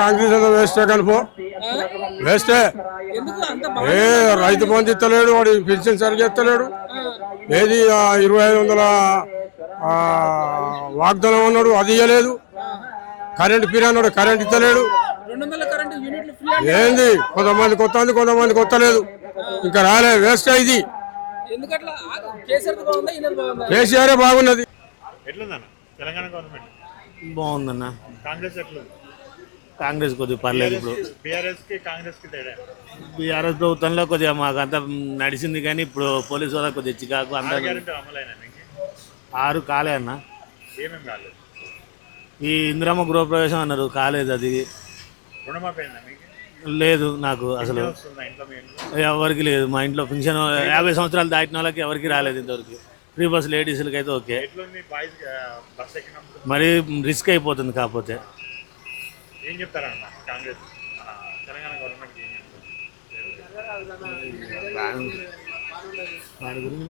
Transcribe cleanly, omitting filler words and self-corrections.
కాంగ్రెస్ వేస్టే కనుపో వేస్టే. ఏ రైతు బంధు ఇస్తలేడు, వాడు పెన్షన్ సరిగ్గా ఇస్తలేడు. ఏది 2500 వాగ్దానం అన్నాడు, అది ఇవ్వలేదు. కరెంట్ ఫ్రీ అన్నాడు, కరెంట్ ఇస్తలేడు. ఏంది కొంతమందికి వస్తుంది, కొంతమందికి వస్తలేదు. ఇంకా రాలే, వేస్ట్ ఇది. కేసీఆర్ బాగున్నది. తెలంగాణ గవర్నమెంట్ బాగుందన్న. కాంగ్రెస్ ఎట్లా? కాంగ్రెస్ కొద్దిగా పర్లేదు. ఇప్పుడు బీఆర్ఎస్ ప్రభుత్వంలో కొద్దిగా మాకు అంతా నడిచింది, కానీ ఇప్పుడు పోలీసు వాళ్ళకి కొద్దిగా చికాకు అంతా 6 కాలే అన్న. ఈ ఇందిరమ్మ గృహప్రవేశం అన్నారు, కాలేదు. అది లేదు నాకు అసలు, ఎవరికి లేదు. మా ఇంట్లో పెన్షన్ 50 సంవత్సరాలు దాటిన వాళ్ళకి ఎవరికి రాలేదు ఇంతవరకు. ఫ్రీ బస్ లేడీస్లకి అయితే ఓకే, మరి రిస్క్ అయిపోతుంది. కాకపోతే ఏం చెప్తారన్న కాంగ్రెస్ తెలంగాణ గవర్నమెంట్ వాడి గురించి